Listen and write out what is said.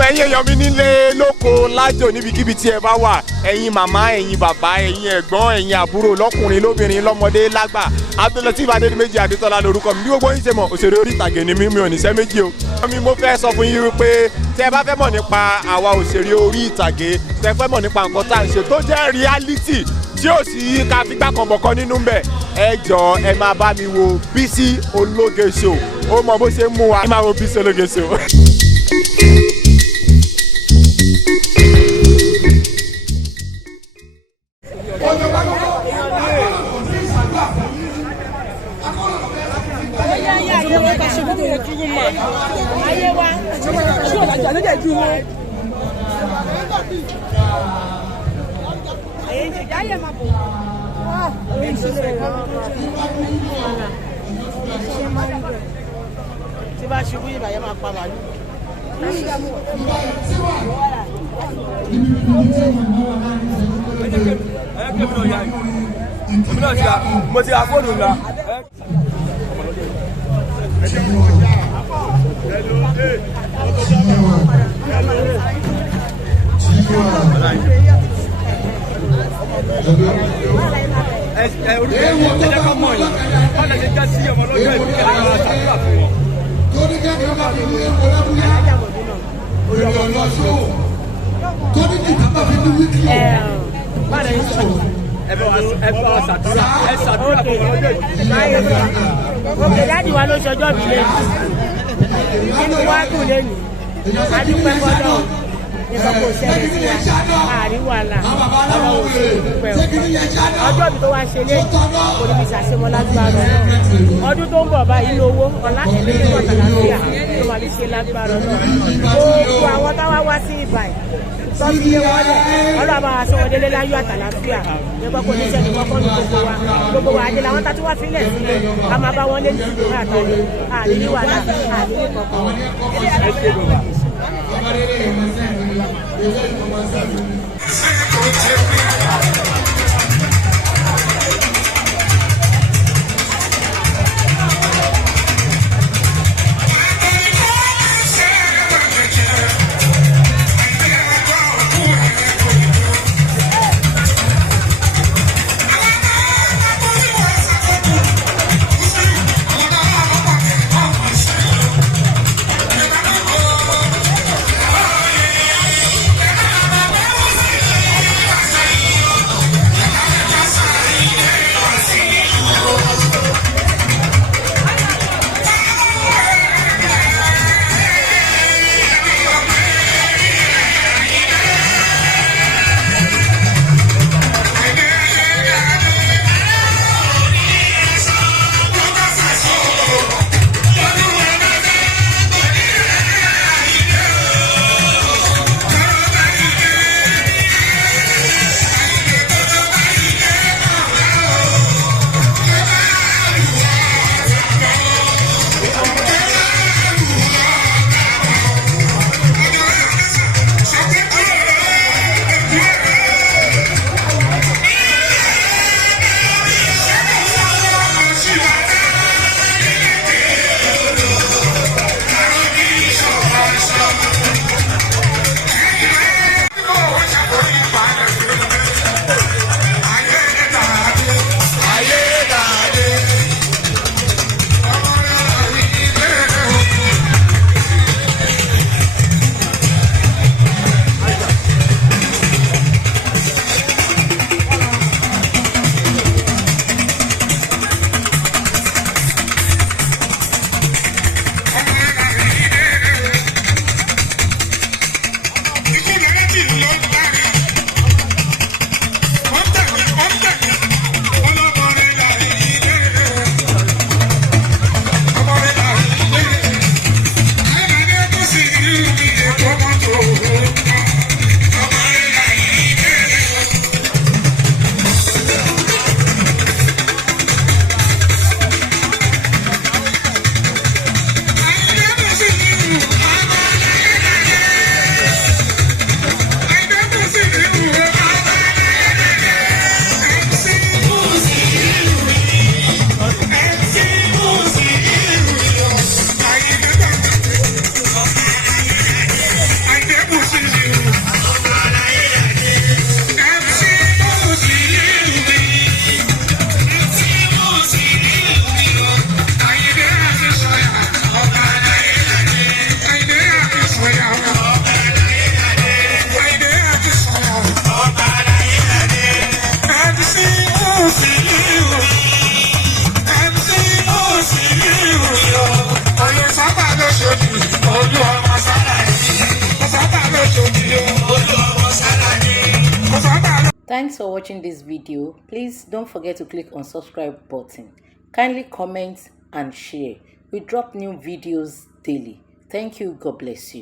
ọmọ ẹ̀yin èèyàn mi nílé lóko lájò níbikíbi tí ẹ bá wà ẹ̀yin màmá ẹ̀yin bàbá ẹ̀yin ẹ̀gbọ́n ẹ̀yin àbúrò lọ́kùnrin lóbìnrin lọ́mọdé lágbà Abdulateef Adédìméjì Adétọ́lá lórúkọ mi bí gbogbo yín ṣe mọ̀ òṣèré orí ìtàgé ni mi ò níṣẹ́ méjì o. mo fẹ́ sọ fún yín wípé tẹ́ ẹ bá fẹ́ mọ̀ nípa àwa òṣèré orí ìtàgé tẹ́ ẹ fẹ́ mọ̀ nípa nǹkan tá à ń ṣe tó jẹ́ reality tí ó sì ká fígbà kan bọ̀kan nínú bẹ̀ ẹ jọ ẹ máa bá mi wo Bisi Ologe Show ó mọ bó ṣe ń mú wa ẹ máa wo Bisi Ologe Show. tí bá ṣubú yìí bàyẹ̀ máa pa màálù. mo ti ra fóònù ńlá. Òkè dáàdì wa ló ṣọjọ́ mi lé nínú wá dùn lẹ́nu adúpẹ́ gbọ́dọ̀ nǹkan kò ṣẹlẹ̀ sí wa àárín wàhálà ọlọ́wọ́ ṣe ìdúpẹ́ ọjọ́ mi tó wá ṣe lé kò ní fi ṣàṣemọ́ lágbára ọdún tó ń bọ̀ báyìí ní owó ọ̀la ẹ̀mí ní ọ̀tàlàfíà tó máa fi ṣe lágbára náà gbogbo àwọn táwa wá sí ìbàyìí tọ́jú ilé wọn lẹ̀ ọlọ́ọ̀bá wa sọ wọn délé láyọ̀ àtàlàfíà nípa kò ní sẹ́ni kọ́kọ́ ní gbogbo wa àjẹlẹ àwọn tàbí wá sílẹ̀ sílẹ̀ ká máa bá wọn lé ní ìdúró àtàlẹ́ àdínní wàhálà àdínní kọ̀ọ̀kan. Thanks for watching this video. Please don't forget to click on subscribe button. Kindly comment and share. We drop new videos daily. Thank you. God bless you.